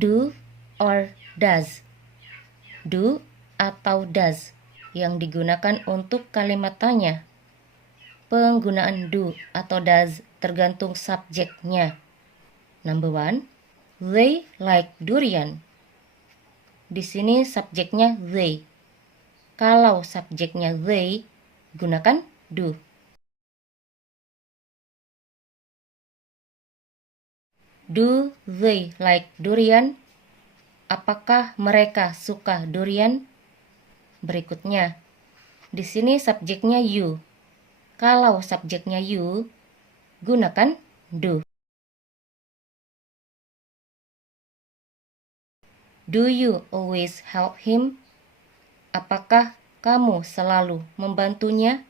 do or does. Do atau does yang digunakan untuk kalimat tanya. Penggunaan do atau does tergantung subjeknya. Number 1, they like durian. Di sini subjeknya they. Kalau subjeknya they, gunakan do. Do they like durian? Apakah mereka suka durian? Berikutnya, di sini subjeknya you. Kalau subjeknya you, gunakan do. Do you always help him? Apakah kamu selalu membantunya?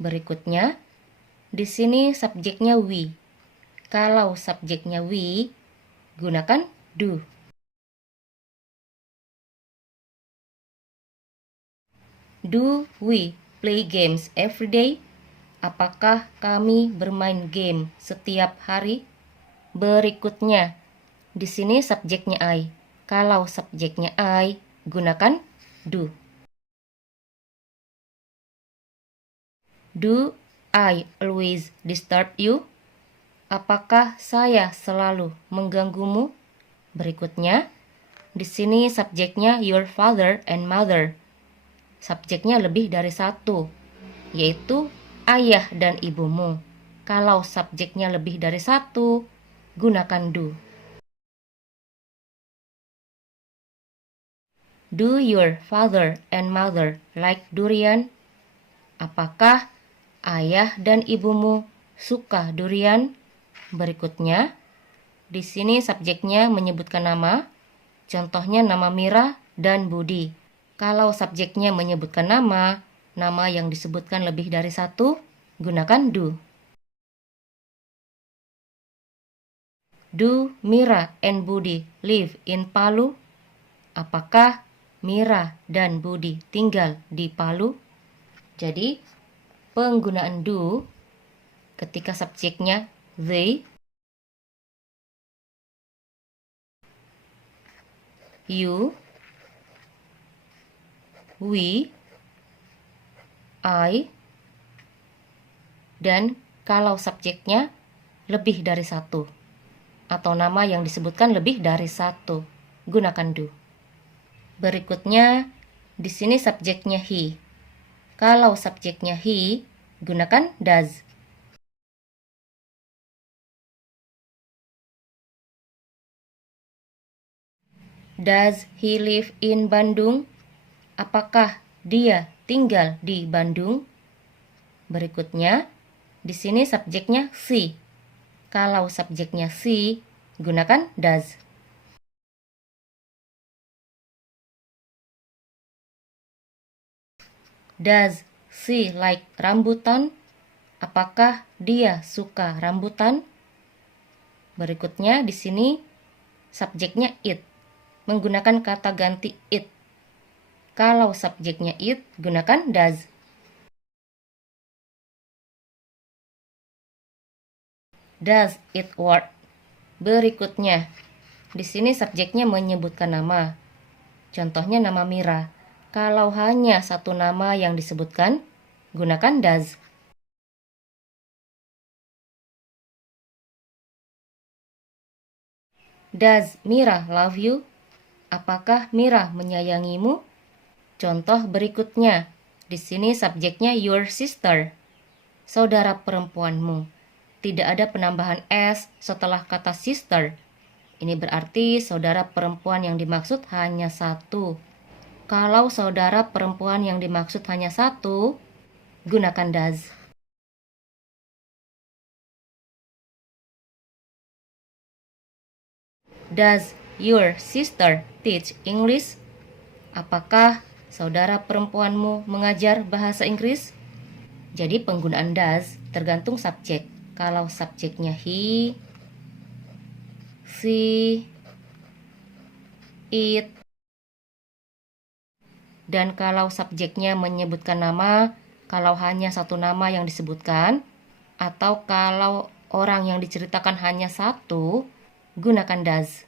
Berikutnya, di sini subjeknya we. Kalau subjeknya we, gunakan do. Do we play games every day? Apakah kami bermain game setiap hari? Berikutnya, di sini subjeknya I. Kalau subjeknya I, gunakan do. Do I always disturb you? Apakah saya selalu mengganggumu? Berikutnya, di sini subjeknya your father and mother. Subjeknya lebih dari satu, yaitu ayah dan ibumu. Kalau subjeknya lebih dari satu, gunakan do. Do your father and mother like durian? Apakah ayah dan ibumu suka durian? Berikutnya, di sini subjeknya menyebutkan nama. Contohnya nama Mira dan Budi. Kalau subjeknya menyebutkan nama yang disebutkan lebih dari satu, gunakan do. Do Mira and Budi live in Palu? Apakah Mira dan Budi tinggal di Palu? Jadi, penggunaan do ketika subjeknya they, you, we, I, dan kalau subjeknya lebih dari satu atau nama yang disebutkan lebih dari satu, gunakan do. Berikutnya, di sini subjeknya he. Kalau subjeknya he, gunakan does. Does he live in Bandung? Apakah dia tinggal di Bandung? Berikutnya, di sini subjeknya she. Kalau subjeknya she, gunakan does. Does she like rambutan? Apakah dia suka rambutan? Berikutnya di sini subjeknya it. Menggunakan kata ganti it. Kalau subjeknya it, gunakan does. Does it work? Berikutnya, di sini subjeknya menyebutkan nama. Contohnya nama Mira. Kalau hanya satu nama yang disebutkan, gunakan does. Does Mira love you? Apakah Mira menyayangimu? Contoh berikutnya. Di sini subjeknya your sister. Saudara perempuanmu. Tidak ada penambahan s setelah kata sister. Ini berarti saudara perempuan yang dimaksud hanya satu. Kalau saudara perempuan yang dimaksud hanya satu, gunakan does. Does your sister teach English? Apakah saudara perempuanmu mengajar bahasa Inggris? Jadi penggunaan does tergantung subjek. Kalau subjeknya he, she, it. Dan kalau subjeknya menyebutkan nama, kalau hanya satu nama yang disebutkan, atau kalau orang yang diceritakan hanya satu, gunakan does.